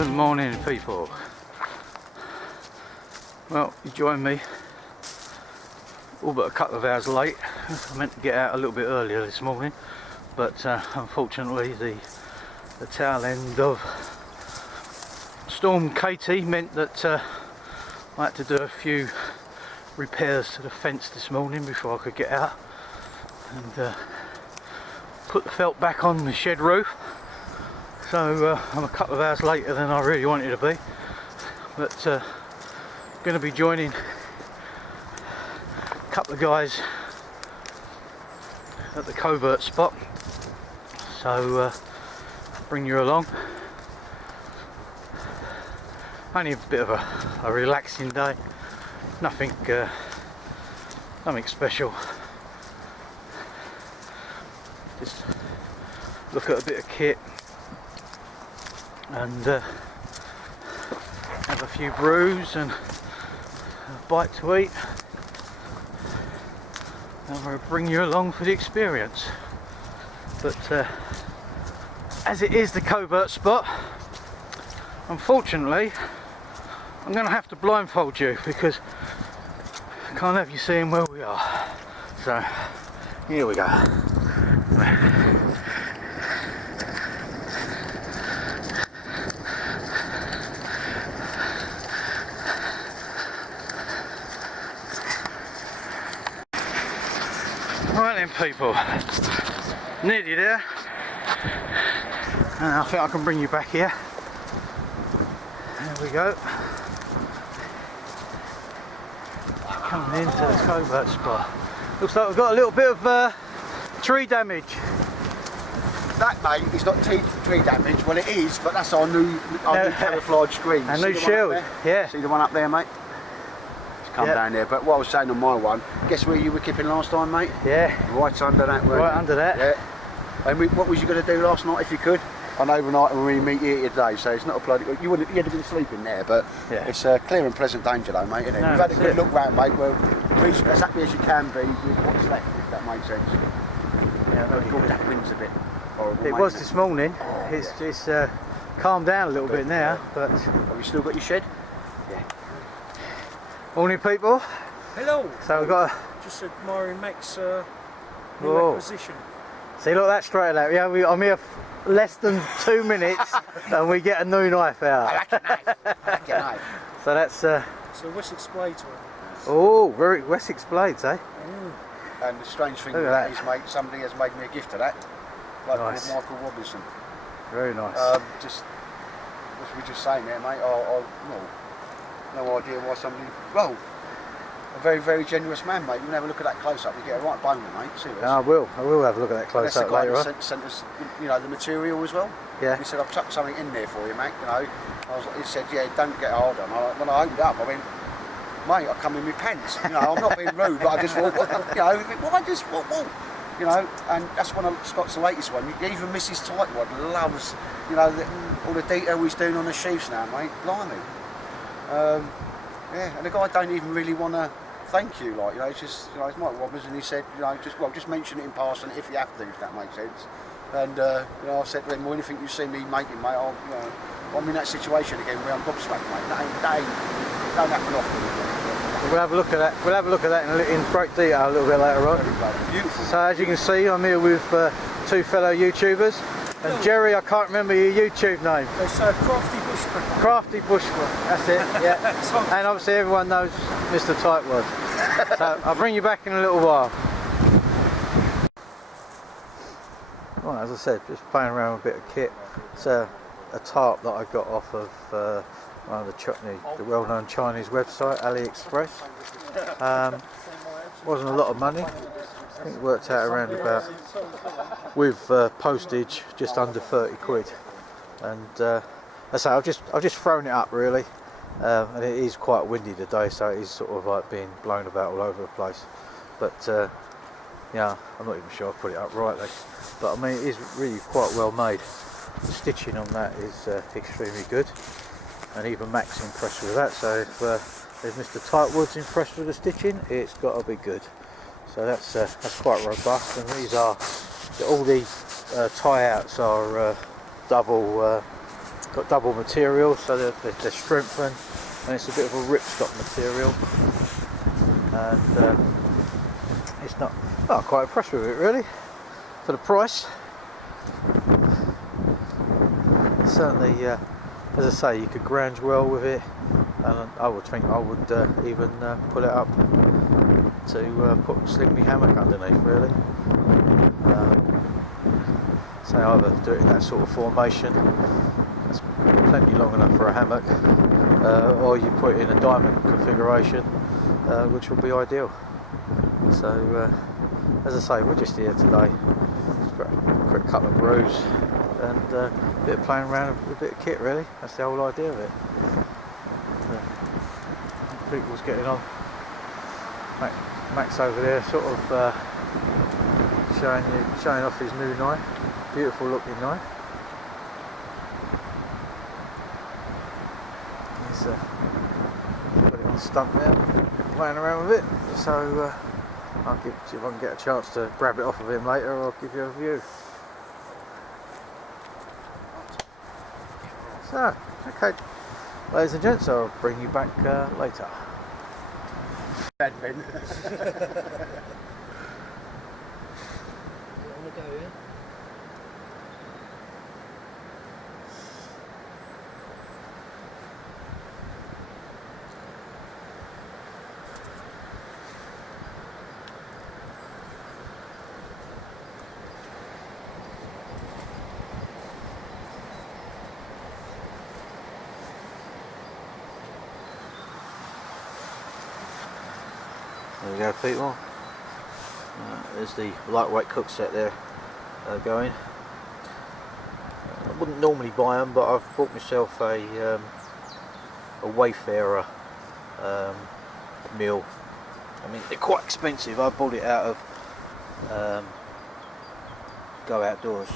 Good morning, people. Well, you joined me all but a couple of hours late. I meant to get out a little bit earlier this morning, but unfortunately the tail end of Storm Katie meant that I had to do a few repairs to the fence this morning before I could get out and put the felt back on the shed roof. So I'm a couple of hours later than I really wanted to be, but going to be joining a couple of guys at the Covert Spot, so bring you along. Only a bit of a relaxing day, nothing special. Just look at a bit of kit and have a few brews and a bite to eat, and I'm going to bring you along for the experience. But as it is the Covert Spot, unfortunately I'm going to have to blindfold you because I can't have you seeing where we are. So here we go. Right then, people, nearly there, and I think I can bring you back here. There we go. Coming into the Covert Spot. Looks like we've got a little bit of tree damage. That, mate, is not tree damage. Well, it is, but that's our new camouflage screen. A new shield, yeah. See the one up there, mate? Come down there. But what I was saying on my one, guess where you were keeping last time, mate? Yeah. Right under that. Right under that. Yeah. And what was you going to do last night if you could? On overnight, and we meet here today, so it's not a bloody. You'd have been sleeping there, but it's a clear and pleasant danger, though, mate. Isn't it? No, we've had a good look round, mate. Well, as happy as you can be with what's left, if that makes sense. Yeah, very good. That wind's a bit horrible. It was this morning. It's calmed down a little bit now, but. Have you still got your shed? Yeah. Morning, people. Hello. So we've got just admiring Mac's new acquisition. See, look that straight out. Yeah, I'm here less than 2 minutes, and we get a new knife out. I like a knife. I like a knife. So that's. So Wessex Blades one. Oh, very Wessex Blades, eh? And the strange thing Look at is, mate, somebody has made me a gift of that. Like Nice. called Michael Robinson. Very nice. Just what we were just saying there, mate. No idea why somebody. Well, a very, very generous man, mate. You can have a look at that close up. You get a right boner, mate. Serious. I will have a look at that close up later on. Sent us, the material as well. Yeah. He said, "I've chucked something in there for you, mate." He said, "Yeah, don't get hard on." When I opened it up, I went, "Mate, I come in my pants." I'm not being rude, but I just thought, and that's one of Scott's latest one. Even Mrs. Tightwad loves, all the detail he's doing on the sheaths now, mate. Blimey. And the guy don't even really want to thank you, it's just, it's Mike Robbins, and he said, just mention it in passing if you have to, if that makes sense. And I said to him, well, anything you see me making, mate, I'm in that situation again where I'm gobsmacked, mate. That don't happen often. We'll have a look at that. We'll have a look at that in great detail a little bit later on. Beautiful. So as you can see, I'm here with two fellow YouTubers. And Jerry, I can't remember your YouTube name. It's Crafty Bushcracker. Crafty Bushcracker, that's it, yeah. And obviously everyone knows Mr. Tightwad. So I'll bring you back in a little while. Well, as I said, just playing around with a bit of kit. It's a tarp that I got off of one of the well-known Chinese website, AliExpress. Wasn't a lot of money. I think it worked out around about, with postage, just under 30 quid. And as I say, I've just thrown it up really, and it is quite windy today, so it is sort of like being blown about all over the place. But yeah, I'm not even sure I put it up rightly. But I mean, it is really quite well made. The stitching on that is extremely good, and even Mac's impressed with that. So if Mr. Tightwood's impressed with the stitching, it's got to be good. So that's quite robust, and these are all the tie outs are double got double material, so they're strengthened, and it's a bit of a ripstop material, and it's not quite impressed with it really for the price. Certainly, as I say, you could ground well with it, and I would think I would even put it up to sling my hammock underneath really. Say either do it in that sort of formation, that's plenty long enough for a hammock, or you put it in a diamond configuration, which will be ideal. So as I say, we're just here today, just got a quick couple of brews and a bit of playing around with a bit of kit really. That's the whole idea of it. People's getting on. Max over there sort of showing off his new knife. Beautiful looking knife. He's put it on stump there, playing around with it. So I'll give, if I can get a chance to grab it off of him later, I'll give you a view. So, okay, ladies and gents, I'll bring you back later. Bad Ben. You want to go, yeah? There we go, people. There's the lightweight cook set there going. I wouldn't normally buy them, but I've bought myself a Wayfarer meal. I mean, they're quite expensive. I bought it out of Go Outdoors.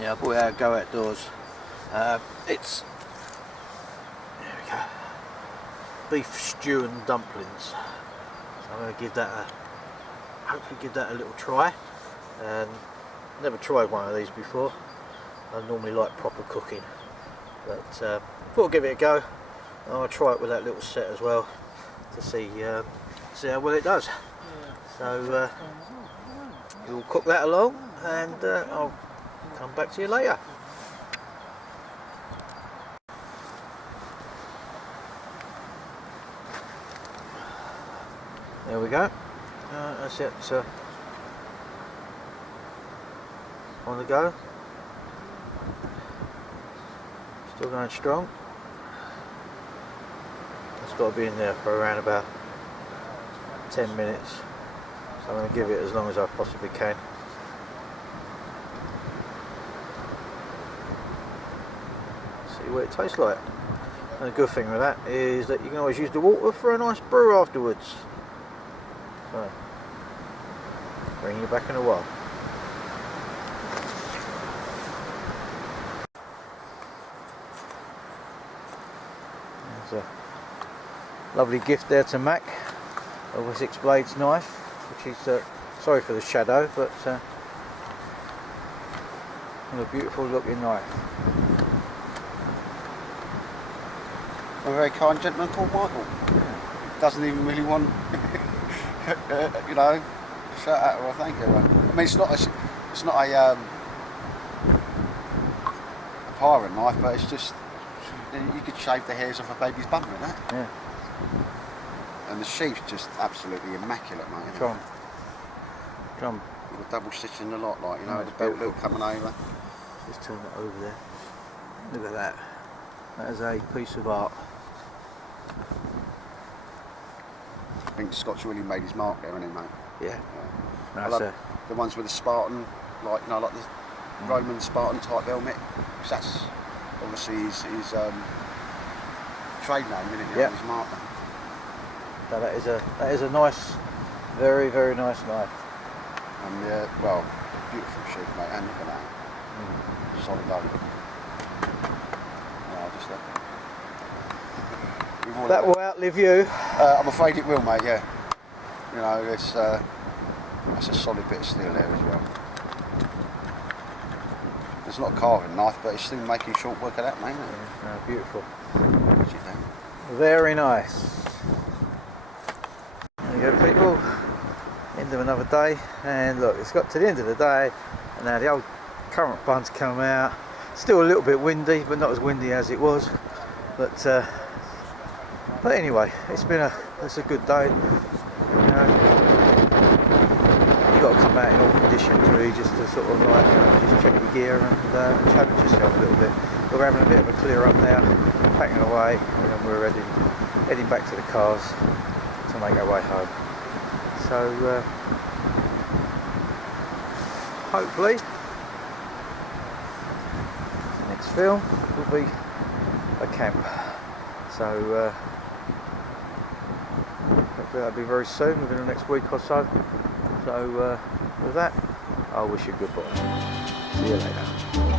Yeah, I bought it out of Go Outdoors. It's beef stew and dumplings, so I'm going to give that hopefully give that a little try. Never tried one of these before. I normally like proper cooking, but thought I'd give it a go. I'll try it with that little set as well to see how well it does. So we'll cook that along, and I'll come back to you later. There we go. That's it. On the go. Still going strong. It's got to be in there for around about 10 minutes. So I'm going to give it as long as I possibly can. See what it tastes like. And the good thing with that is that you can always use the water for a nice brew afterwards. So, bring you back in a while. There's a lovely gift there to Mac of a 6 blades knife, which is sorry for the shadow, but a beautiful looking knife. A very kind gentleman called Michael. Doesn't even really want you know, shout out or thank you. I mean, it's not a pirate knife, but it's just, you could shave the hairs off a baby's bum with that. Yeah. And the sheath's just absolutely immaculate, mate. Drum. With the double stitching the lot, like, you know, Oh, the belt loop coming over. Just turn it over there. Look at that. That is a piece of art. I think Scott's really made his mark there, hasn't he, mate? Yeah. I love the ones with the Spartan, like, you know, like the Roman Spartan type helmet. Because that's obviously his trade name, isn't it? Yep. His mark. So that is a nice, very, very nice knife. And well, beautiful sheath, mate. And look at that. Solid load. That will outlive you. I'm afraid it will, mate, yeah. You know, that's a solid bit of steel there as well. It's not a carving knife, but it's still making short work of that, mate. Yeah, no, beautiful. What you think? Very nice. There you go, people. End of another day, and look, it's got to the end of the day, and now the old current bun's come out. Still a little bit windy, but not as windy as it was. But anyway, it's a good day. You know, you got to come out in all conditions really, just to sort of like, you know, just check your gear and challenge yourself a little bit. But we're having a bit of a clear up now, packing away, and then we're heading back to the cars to make our way home. So hopefully the next film will be a camp. So hopefully that'll be very soon, within the next week or so. So with that, I wish you goodbye. See you later.